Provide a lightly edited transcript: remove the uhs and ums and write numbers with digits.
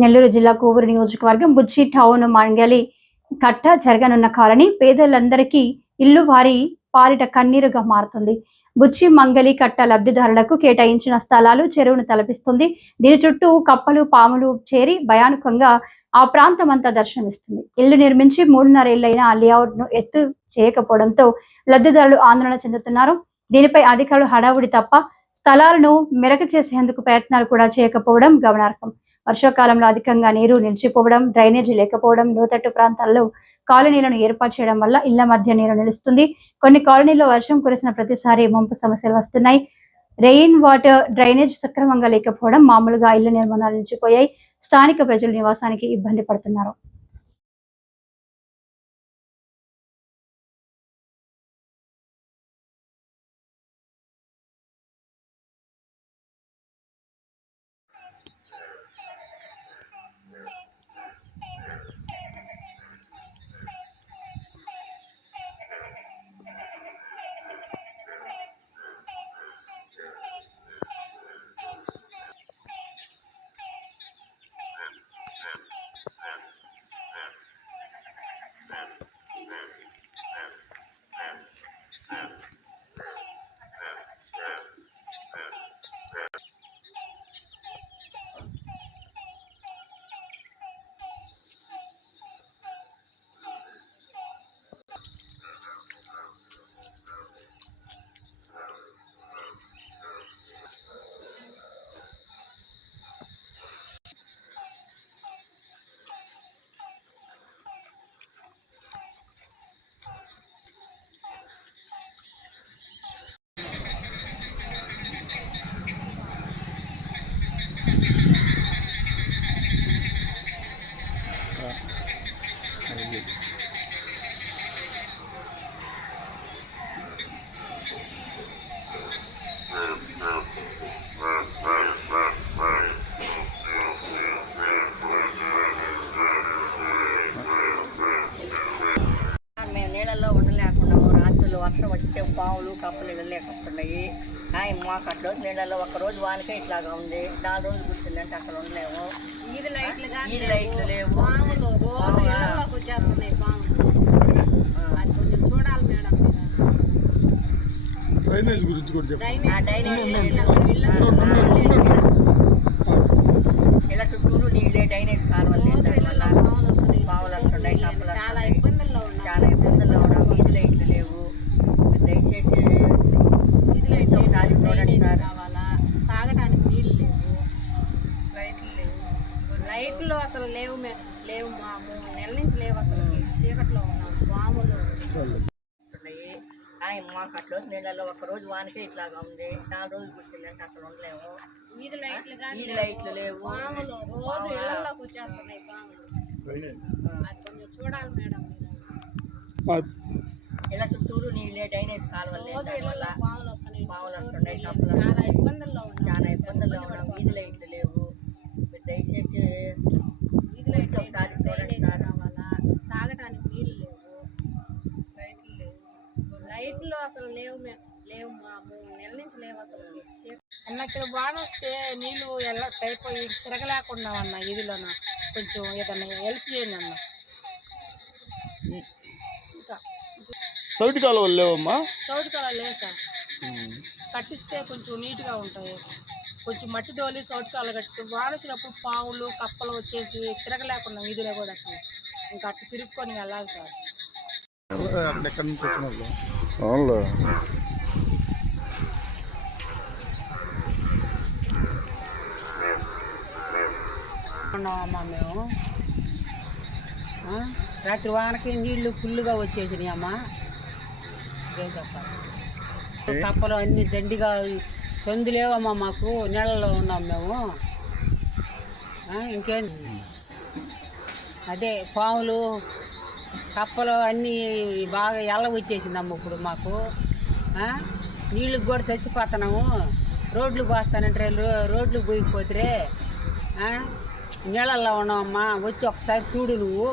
నెల్లూరు జిల్లా కోవూరు నియోజకవర్గం బుచ్చి టౌన్ మంగలి కట్ట జరగనున్న కాలనీ పేదలందరికీ ఇల్లు వారి పాలిట కన్నీరుగా మారుతుంది. బుచ్చి మంగలి కట్ట లబ్ధిదారులకు కేటాయించిన స్థలాలు చెరువును తలపిస్తుంది. దీని చుట్టూ కప్పలు పాములు చేరి భయానకంగా ఆ ప్రాంతమంతా దర్శనమిస్తుంది. ఇల్లు నిర్మించి 3.5 ఏళ్లైన ఆ లేఅవుట్ ను ఎత్తు చేయకపోవడంతో లబ్ధిదారులు ఆందోళన చెందుతున్నారు. దీనిపై అధికారులు హడావుడి తప్ప స్థలాలను మెరక చేసేందుకు ప్రయత్నాలు కూడా చేయకపోవడం గమనార్హం. వర్షాకాలంలో అధికంగా నీరు నిలిచిపోవడం, డ్రైనేజీ లేకపోవడం, లోతట్టు ప్రాంతాల్లో కాలనీలను ఏర్పాటు చేయడం వల్ల ఇళ్ల మధ్య నీరు నిలుస్తుంది. కొన్ని కాలనీల్లో వర్షం కురిసిన ప్రతిసారి ముంపు సమస్యలు వస్తున్నాయి. రెయిన్ వాటర్ డ్రైనేజ్ సక్రమంగా లేకపోవడం మామూలుగా ఇళ్ల నిర్మాణాలు నిలిచిపోయాయి. స్థానిక ప్రజలు నివాసానికి ఇబ్బంది పడుతున్నారు. మేము నీళ్ళల్లో ఉండలేకున్నాము. రాత్రులు వర్షం వస్తే పాములు కప్పలు వెళ్ళలేకొస్తున్నాయి. మాకు అట్లా నీళ్ళల్లో ఒక్కరోజు వానికే ఇట్లాగా ఉంది. 4 రోజులు కూర్చుందంటే అసలు ఉండలేము. ఈది లైట్లు లేవు. డ్రైనేజ్ గురించి కూడా ఇలా చుట్టూరు నీళ్ళే, డ్రైనేజ్ కాలువలు లేదు. దానివల్ల పాములు వస్తున్నాయి, కప్పలు వస్తున్నాయి. చాలా ఇబ్బందుల్లో ఉన్నాం. వీధి లైట్లు లేవు. దయచేసి ఒకసారి చూడండి సార్. తాగడానికి నీళ్ళు లేవు, లైట్లు అసలు లేవు. మా 3 నెలల నుంచి లేవు. అసలు చీకట్లో ఉన్నాం. పాములు మాకు అట్లా నీళ్ళల్లో ఒక్కరోజు వానికే ఇట్లాగా ఉంది. 4 రోజులు కూర్చుందంటే అసలు ఉండలేము. ఈది లైట్లు లేవు. పాములు రోజు ఇళ్లలోకి వచ్చేస్తున్నాయి. పాములు అది కొంచెం చూడాలి మేడం. ఇలా చుట్టూరు నీళ్ళే, డ్రైనేజ్ కాలువలు లేదు. దానివల్ల పాములు వస్తున్నాయి, కప్పలు చాలా వస్తున్నాయి. ఇబ్బందుల్లో ఉన్నాం. వీధి లైట్లు లేవు. మీరు దయచేసి ఒకసారి చూడండి సార్. తాగడానికి నీళ్ళు లేవు, లైట్లు అసలు లేవు. మా 3 నెలల నుంచి లేవు. అసలు అన్నకి వాన వస్తే నీళ్ళు ఎలా అయిపోయి తిరగలేకుండా అన్న ఇదిలోన కొంచెం ఏదన్నా హెల్ప్ చేయండి అన్న. ఇంకా సౌటి కాలువలు లేవమ్మా? సౌటి కాలువలు లేవు సార్. కట్టిస్తే కొంచెం నీట్గా ఉంటాయి. కొంచెం మట్టి తోలి సౌటి కాలువ కట్టిస్తే వాన వచ్చినప్పుడు పాములు కప్పలు వచ్చేసి తిరగలేకుండా వీధిలో కూడా అసలు ఇంకా అట్టు తిరుక్కొని వెళ్ళాలి సార్. ఎక్కడి నుంచి వచ్చిన వాళ్ళు ఉన్నామమ్మా మేము. రాత్రి వానకి నీళ్లు ఫుల్లుగా వచ్చేసినాయి అమ్మా. ఏం చెప్పాలి, కప్పలు అన్ని దండిగా లేవమ్మా. మాకు నీళ్ళలో ఉన్నాం మేము. ఇంకేం అదే పాములు కప్పలు అన్నీ బాగా ఎల్ల వచ్చేసిందమ్మ. ఇప్పుడు మాకు నీళ్ళకి కూడా చచ్చిపోతున్నాము. రోడ్లు పోస్తానంటే రోడ్లు పోయిపోతే నీళ్ళల్లో ఉన్నామమ్మా. వచ్చి ఒకసారి చూడు నువ్వు.